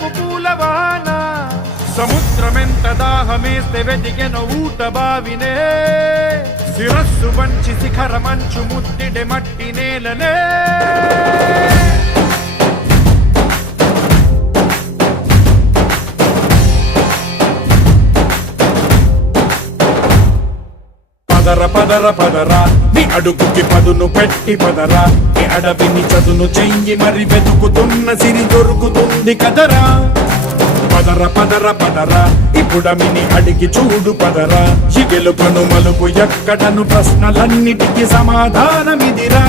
వలపు పూలవాన సముద్రమెంత దాహమేస్తే వెతికెను ఊట బావినే శిరస్సు వంచి శిఖర మంచు ముద్దిడే మట్టి నేలనే పదర పదర పదరా నీ అడుగుకి పదును పెట్టి పదరా నీ అడవిని చదును చెయ్యి మరి వెతుకుతున్న సిరి దొరుకుతుంది కదరా పదర పదర పదరా ఇప్పుడమిని అడిగి చూడు పదరా ఈ గెలుపను మలుపు ఎక్కడను ప్రశ్నలన్నిటికీ సమాధానమిదిరా